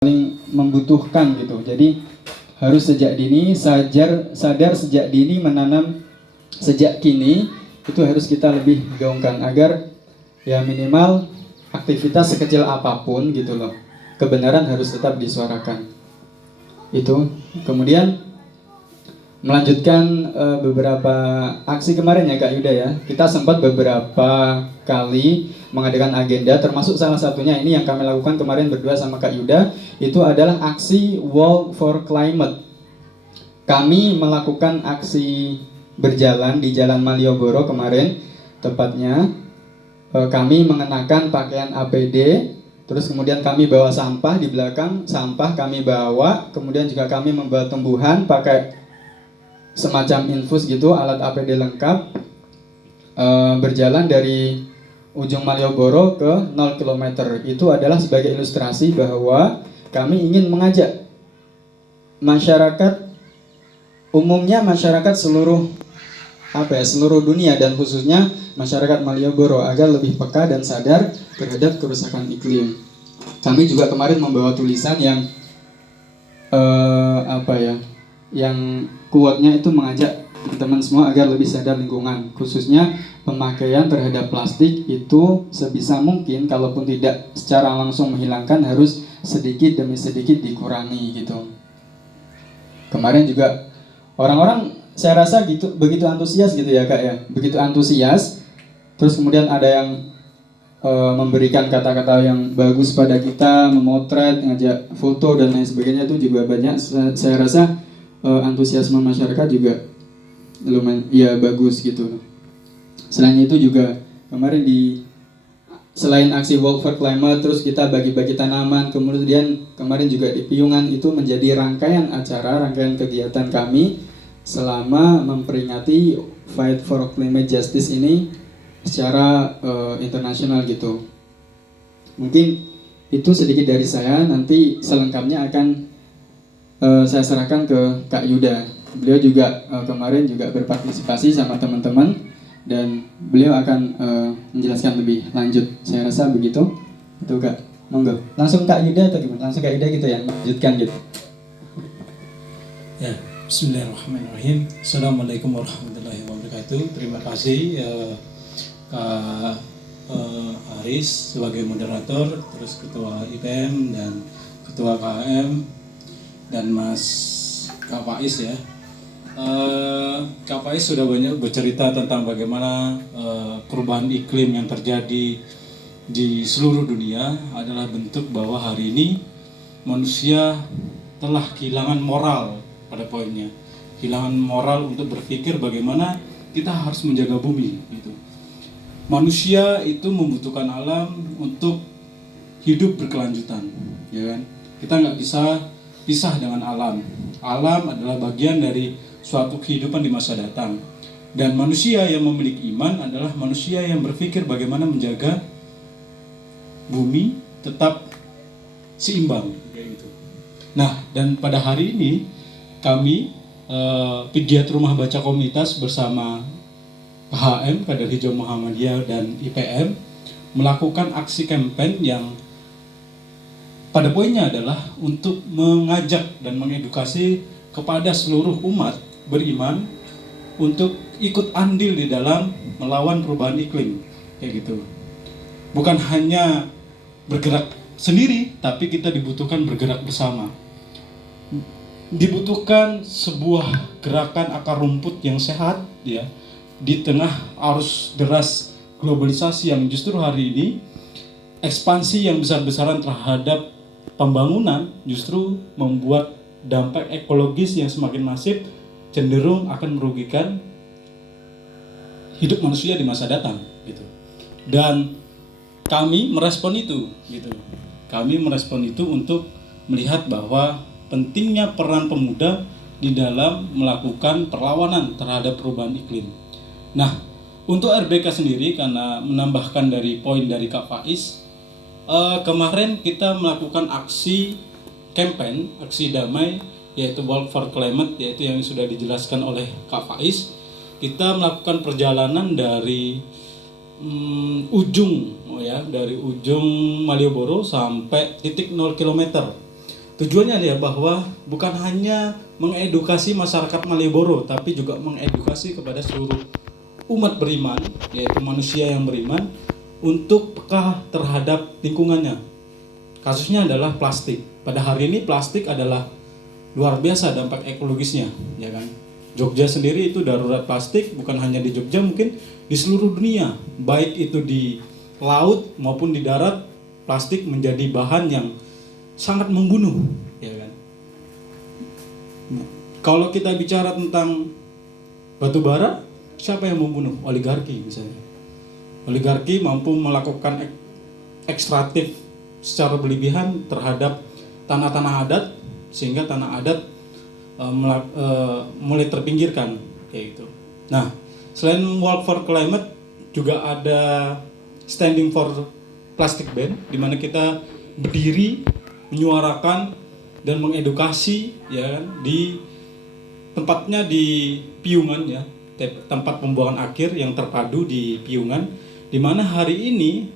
paling membutuhkan gitu. Jadi harus sejak dini sadar sejak dini, menanam sejak kini, itu harus kita lebih gaungkan agar ya minimal aktivitas sekecil apapun gitu loh, kebenaran harus tetap disuarakan. Itu kemudian melanjutkan beberapa aksi kemarin ya Kak Yuda ya. Kita sempat beberapa kali mengadakan agenda, termasuk salah satunya ini yang kami lakukan kemarin berdua sama Kak Yuda, itu adalah aksi Walk for Climate. Kami melakukan aksi berjalan di Jalan Malioboro kemarin, tepatnya kami mengenakan pakaian APD, terus kemudian kami bawa sampah di belakang, sampah kami bawa, kemudian juga kami membawa tumbuhan pakai semacam infus gitu, alat APD lengkap, berjalan dari ujung Malioboro ke 0 km. Itu adalah sebagai ilustrasi bahwa kami ingin mengajak masyarakat umumnya, masyarakat seluruh dunia dan khususnya masyarakat Malioboro agar lebih peka dan sadar terhadap kerusakan iklim. Kami juga kemarin membawa tulisan yang yang quote-nya itu mengajak teman-teman semua agar lebih sadar lingkungan, khususnya pemakaian terhadap plastik itu sebisa mungkin, kalaupun tidak secara langsung menghilangkan, harus sedikit demi sedikit dikurangi gitu. Kemarin juga orang-orang saya rasa gitu, begitu antusias gitu ya Kak ya, begitu antusias. Terus kemudian ada yang memberikan kata-kata yang bagus pada kita, memotret, ngajak foto dan lain sebagainya, itu juga banyak. Saya rasa antusiasme masyarakat juga lumayan ya bagus gitu. Selain itu juga kemarin selain aksi Walk for Climate, terus kita bagi-bagi tanaman, kemudian kemarin juga di Piungan, itu menjadi rangkaian acara, rangkaian kegiatan kami selama memperingati Fight for Climate Justice ini secara internasional gitu. Mungkin itu sedikit dari saya, nanti selengkapnya akan saya serahkan ke Kak Yuda. Beliau juga kemarin juga berpartisipasi sama teman-teman dan beliau akan menjelaskan lebih lanjut. Saya rasa begitu. Itu Kak, monggo. Langsung Kak Yuda atau gimana? Langsung Kak Yuda gitu ya, lanjutkan gitu. Ya, bismillahirrahmanirrahim. Assalamualaikum warahmatullahi wabarakatuh. Terima kasih Kak Aris sebagai moderator, terus Ketua IPM dan Ketua KM, dan Mas Kak Faiz ya. Kak Faiz sudah banyak bercerita tentang bagaimana perubahan iklim yang terjadi di seluruh dunia adalah bentuk bahwa hari ini manusia telah kehilangan moral pada poinnya. Kehilangan moral untuk berpikir bagaimana kita harus menjaga bumi gitu. Manusia itu membutuhkan alam untuk hidup berkelanjutan, ya kan? Kita nggak bisa pisah dengan alam. Alam adalah bagian dari suatu kehidupan di masa datang. Dan manusia yang memiliki iman adalah manusia yang berpikir bagaimana menjaga bumi tetap seimbang, gitu. Nah, dan pada hari ini kami pegiat rumah baca komunitas bersama KHM, Kadar Hijau Muhammadiyah, dan IPM melakukan aksi kampanye yang pada poinnya adalah untuk mengajak dan mengedukasi kepada seluruh umat beriman untuk ikut andil di dalam melawan perubahan iklim, kayak gitu. Bukan hanya bergerak sendiri, tapi kita dibutuhkan bergerak bersama. Dibutuhkan sebuah gerakan akar rumput yang sehat ya, di tengah arus deras globalisasi yang justru hari ini ekspansi yang besar-besaran terhadap pembangunan justru membuat dampak ekologis yang semakin masif cenderung akan merugikan hidup manusia di masa datang gitu. Dan kami merespon itu gitu. Kami merespon itu untuk melihat bahwa pentingnya peran pemuda di dalam melakukan perlawanan terhadap perubahan iklim. Nah, untuk RBK sendiri, karena menambahkan dari poin dari Kak Faiz, kemarin kita melakukan aksi campaign, aksi damai, yaitu Walk for Climate, yaitu yang sudah dijelaskan oleh Kak Faiz. Kita melakukan perjalanan dari ujung Malioboro sampai titik 0 km. Tujuannya ya bahwa bukan hanya mengedukasi masyarakat Malioboro, tapi juga mengedukasi kepada seluruh umat beriman, yaitu manusia yang beriman, untuk peka terhadap lingkungannya. Kasusnya adalah plastik. Pada hari ini plastik adalah luar biasa dampak ekologisnya, ya kan? Jogja sendiri itu darurat plastik, bukan hanya di Jogja, mungkin di seluruh dunia, baik itu di laut maupun di darat, plastik menjadi bahan yang sangat membunuh, ya kan? Nah, kalau kita bicara tentang batu bara, siapa yang membunuh? Oligarki misalnya. Oligarki mampu melakukan ekstraktif secara berlebihan terhadap tanah-tanah adat, sehingga tanah adat mulai terpinggirkan, kayak gitu. Nah, selain Walk for Climate, juga ada Standing for Plastic Ban, di mana kita berdiri menyuarakan dan mengedukasi, ya kan, di tempatnya di Piungan, ya, tempat pembuangan akhir yang terpadu di Piungan, di mana hari ini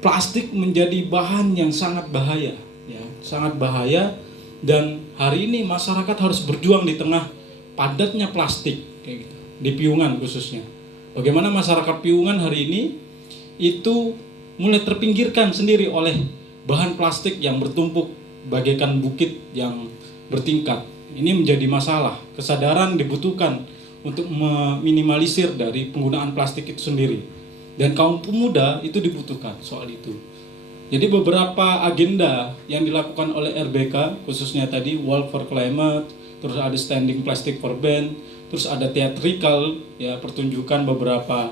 plastik menjadi bahan yang sangat bahaya, ya, sangat bahaya, dan hari ini masyarakat harus berjuang di tengah padatnya plastik, kayak gitu, di Piungan khususnya. Bagaimana masyarakat Piungan hari ini itu mulai terpinggirkan sendiri oleh bahan plastik yang bertumpuk bagaikan bukit yang bertingkat. Ini menjadi masalah. Kesadaran dibutuhkan untuk meminimalisir dari penggunaan plastik itu sendiri. Dan kaum pemuda itu dibutuhkan soal itu. Jadi beberapa agenda yang dilakukan oleh RBK, khususnya tadi Walk for Climate, terus ada Standing Plastic for Ban, terus ada theatrical, ya, pertunjukan beberapa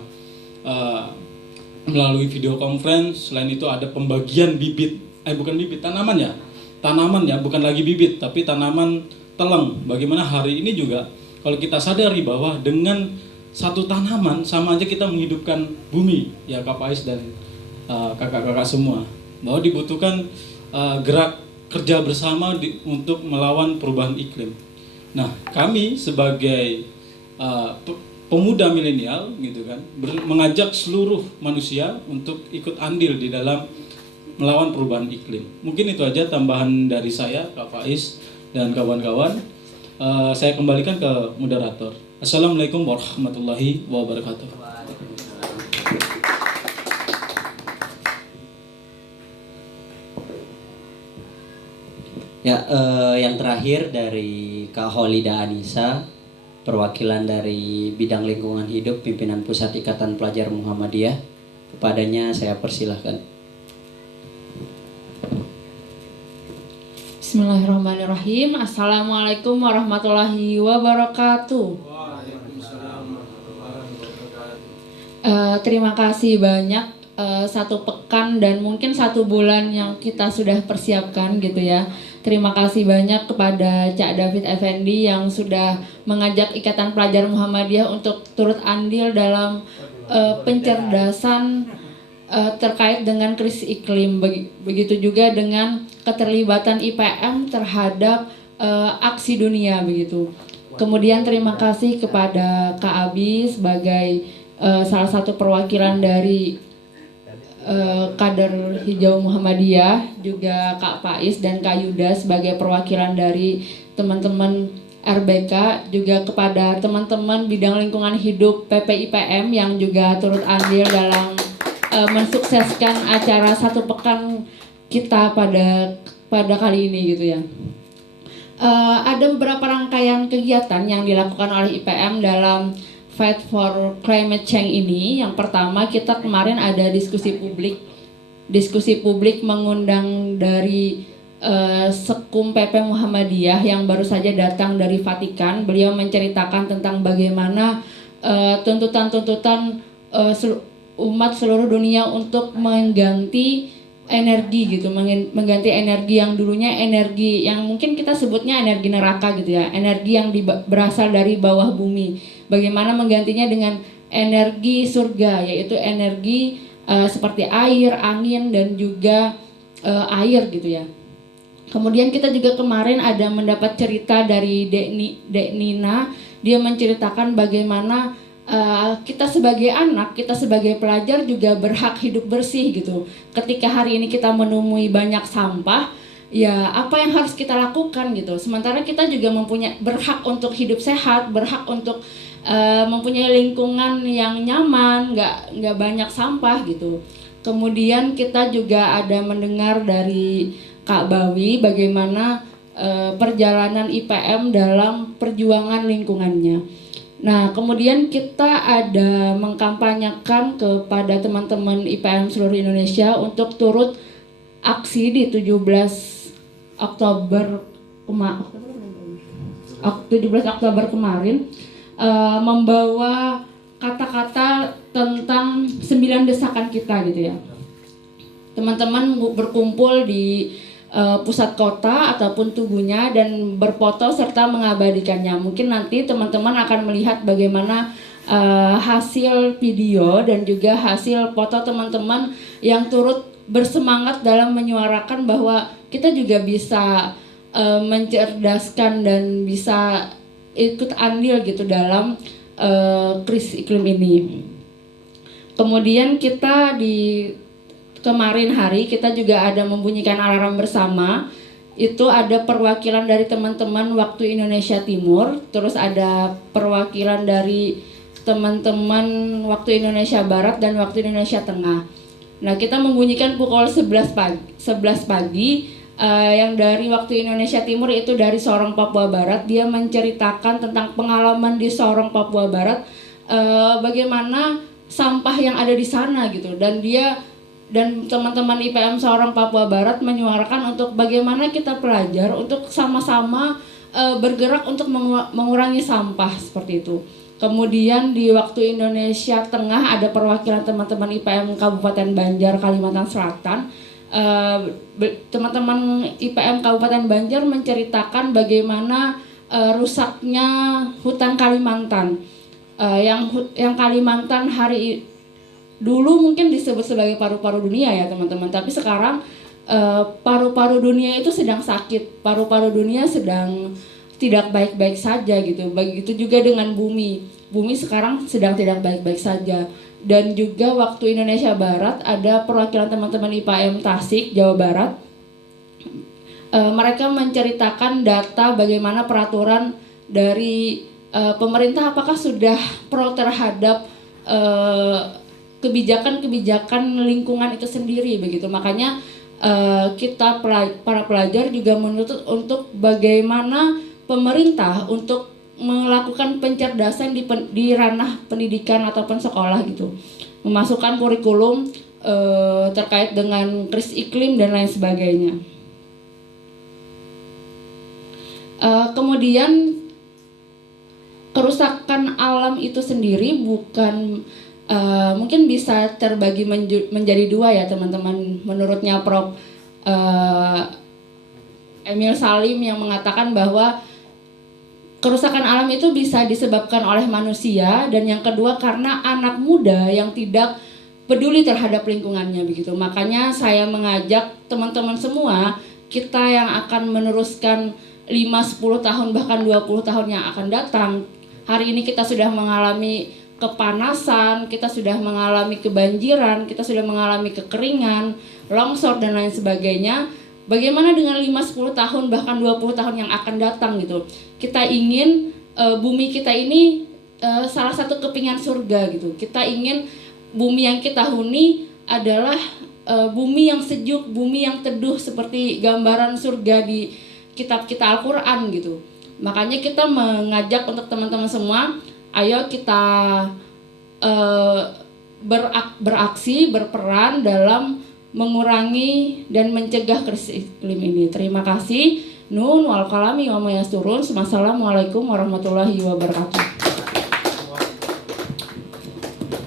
melalui video conference. Selain itu ada pembagian bibit, tanaman ya, bukan lagi bibit, tapi tanaman teleng. Bagaimana hari ini juga kalau kita sadari bahwa dengan satu tanaman sama aja kita menghidupkan bumi, ya Kak Faiz dan kakak-kakak semua, bahwa dibutuhkan gerak kerja bersama untuk melawan perubahan iklim. Nah, kami sebagai pemuda milenial, gitu kan, mengajak seluruh manusia untuk ikut andil di dalam melawan perubahan iklim. Mungkin itu aja tambahan dari saya, Kak Faiz dan kawan-kawan. Saya kembalikan ke moderator. Assalamualaikum warahmatullahi wabarakatuh. Ya, yang terakhir dari Kak Holida Anissa, perwakilan dari bidang lingkungan hidup pimpinan Pusat Ikatan Pelajar Muhammadiyah. Kepadanya saya persilahkan. Bismillahirrahmanirrahim. Assalamualaikum warahmatullahi wabarakatuh. Terima kasih banyak, satu pekan dan mungkin 1 bulan yang kita sudah persiapkan, gitu ya. Terima kasih banyak kepada Cak David Effendi yang sudah mengajak Ikatan Pelajar Muhammadiyah untuk turut andil dalam pencerdasan terkait dengan krisis iklim. Begitu juga dengan keterlibatan IPM terhadap aksi dunia, begitu. Kemudian terima kasih kepada Kak Abi sebagai salah satu perwakilan dari kader hijau Muhammadiyah, juga Kak Faiz dan Kak Yuda sebagai perwakilan dari teman-teman RBK, juga kepada teman-teman bidang lingkungan hidup PPIPM yang juga turut andil dalam mensukseskan acara 1 pekan kita pada kali ini, gitu ya. Ada beberapa rangkaian kegiatan yang dilakukan oleh IPM dalam Fight for Climate Change ini. Yang pertama, kita kemarin ada diskusi publik mengundang dari Sekum PP Muhammadiyah yang baru saja datang dari Vatikan. Beliau menceritakan tentang bagaimana tuntutan-tuntutan umat seluruh dunia untuk mengganti energi, gitu, mengganti energi yang dulunya energi yang mungkin kita sebutnya energi neraka, gitu ya, energi yang berasal dari bawah bumi. Bagaimana menggantinya dengan energi surga, yaitu energi seperti air, angin, dan juga air, gitu ya. Kemudian kita juga kemarin ada mendapat cerita dari Dek Nina. Dia menceritakan bagaimana kita sebagai anak, kita sebagai pelajar juga berhak hidup bersih, gitu. Ketika hari ini kita menemui banyak sampah, ya apa yang harus kita lakukan gitu. Sementara kita juga mempunyai berhak untuk hidup sehat, berhak untuk mempunyai lingkungan yang nyaman, nggak banyak sampah gitu. Kemudian kita juga ada mendengar dari Kak Bawi bagaimana perjalanan IPM dalam perjuangan lingkungannya. Nah, kemudian kita ada mengkampanyekan kepada teman-teman IPM seluruh Indonesia untuk turut aksi di 17 Oktober 17 Oktober kemarin, membawa kata-kata tentang 9 desakan kita gitu ya. Teman-teman berkumpul di pusat kota ataupun tubuhnya dan berfoto serta mengabadikannya. Mungkin nanti teman-teman akan melihat bagaimana hasil video dan juga hasil foto teman-teman yang turut bersemangat dalam menyuarakan bahwa kita juga bisa mencerdaskan dan bisa ikut andil gitu dalam krisis iklim ini. Kemudian kita di kemarin hari kita juga ada membunyikan alarm bersama. Itu ada perwakilan dari teman-teman Waktu Indonesia Timur, terus ada perwakilan dari teman-teman Waktu Indonesia Barat dan Waktu Indonesia Tengah. Nah, kita membunyikan pukul 11 pagi yang dari Waktu Indonesia Timur itu dari Sorong, Papua Barat. Dia menceritakan tentang pengalaman di Sorong, Papua Barat, bagaimana sampah yang ada di sana gitu, dan dia dan teman-teman IPM Sorong Papua Barat menyuarakan untuk bagaimana kita pelajar untuk sama-sama bergerak untuk mengurangi sampah seperti itu. Kemudian di Waktu Indonesia Tengah ada perwakilan teman-teman IPM Kabupaten Banjar, Kalimantan Selatan. Teman-teman IPM Kabupaten Banjar menceritakan bagaimana rusaknya hutan Kalimantan. Yang Kalimantan dulu mungkin disebut sebagai paru-paru dunia ya teman-teman, tapi sekarang paru-paru dunia itu sedang sakit, paru-paru dunia sedang tidak baik-baik saja gitu. Begitu juga dengan bumi sekarang sedang tidak baik-baik saja. Dan juga Waktu Indonesia Barat ada perwakilan teman-teman IPM Tasik, Jawa Barat. Mereka menceritakan data bagaimana peraturan dari pemerintah apakah sudah pro terhadap kebijakan lingkungan itu sendiri begitu. Makanya kita para pelajar juga menuntut untuk bagaimana pemerintah untuk melakukan pencerdasan di ranah pendidikan ataupun sekolah gitu, memasukkan kurikulum terkait dengan krisis iklim dan lain sebagainya. Kemudian kerusakan alam itu sendiri bukan mungkin bisa terbagi menjadi dua ya teman-teman. Menurutnya Prof. Emil Salim yang mengatakan bahwa kerusakan alam itu bisa disebabkan oleh manusia, dan yang kedua karena anak muda yang tidak peduli terhadap lingkungannya begitu. Makanya saya mengajak teman-teman semua, kita yang akan meneruskan 5, 10 tahun bahkan 20 tahun yang akan datang. Hari ini kita sudah mengalami kepanasan, kita sudah mengalami kebanjiran, kita sudah mengalami kekeringan, longsor dan lain sebagainya. Bagaimana dengan 5, 10 tahun bahkan 20 tahun yang akan datang gitu. Kita ingin bumi kita ini salah satu kepingan surga gitu. Kita ingin bumi yang kita huni adalah bumi yang sejuk, bumi yang teduh seperti gambaran surga di kitab kita Al-Quran gitu. Makanya kita mengajak untuk teman-teman semua, ayo kita beraksi, berperan dalam mengurangi dan mencegah krisis iklim ini. Terima kasih. Nun wal kalami wa ma yasturun. Wassalamualaikum warahmatullahi wabarakatuh.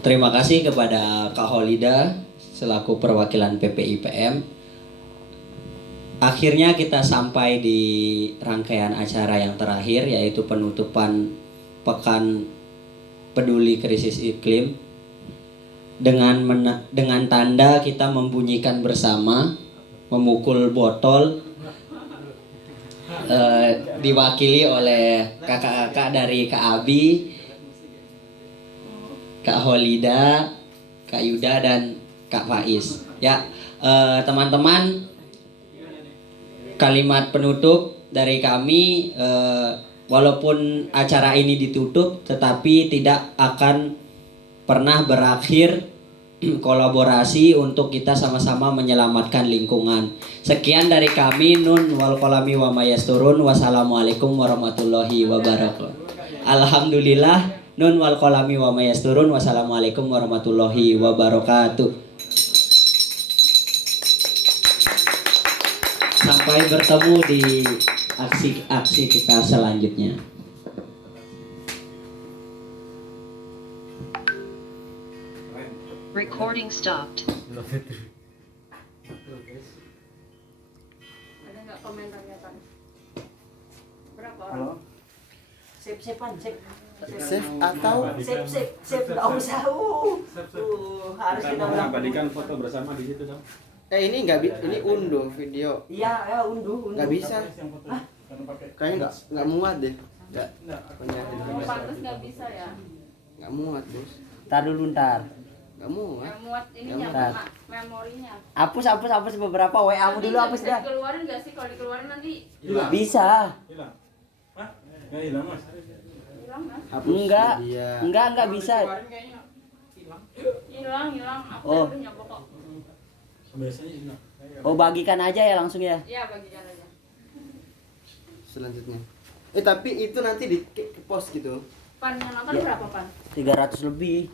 Terima kasih kepada Kak Holida selaku perwakilan PPIPM. Akhirnya kita sampai di rangkaian acara yang terakhir, yaitu penutupan Pekan Peduli Krisis Iklim. Dengan tanda kita membunyikan bersama, memukul botol, diwakili oleh kakak-kakak dari Kak Abi, Kak Holida, Kak Yuda, dan Kak Faiz. Ya, teman-teman, kalimat penutup dari kami, walaupun acara ini ditutup tetapi tidak akan pernah berakhir kolaborasi untuk kita sama-sama menyelamatkan lingkungan. Sekian dari kami, nun wal qalami wa mayasturun. Wassalamualaikum warahmatullahi wabarakatuh. Alhamdulillah, nun wal qalami wa mayasturun. Wassalamualaikum warahmatullahi wabarakatuh. Sampai bertemu di aksi-aksi kita selanjutnya. Recording stopped. Ada nggak komentarnya Tan? Berapa orang? Sip-sipan, sip. Save atau Sip, nggak usah. Harus kita Abadikan foto bersama di situ dong. ini ini unduh video. Iya, ya unduh. Nggak bisa. Kayaknya nggak muat deh. Nggak. Pantas nggak bisa ya? Nggak muat bos. Ntar dulu ntar. Nggak muat. Yang muat ininya, Bentar. memorinya. Hapus beberapa WA-mu dulu hapus dah. Dikeluarin nggak sih? Kalau dikeluarin nanti Bisa. Hilang. Hah? Nggak hilang mas. hilang kan? Hapus Enggak. dia. Enggak bisa. Hilang. Aku Oh. udah nyapa kok. Biasanya hilang. Oh, bagikan aja ya langsung ya. Iya, bagikan aja. Selanjutnya. Tapi itu nanti di ke post gitu. Pan yang nonton berapa pan? 300 lebih.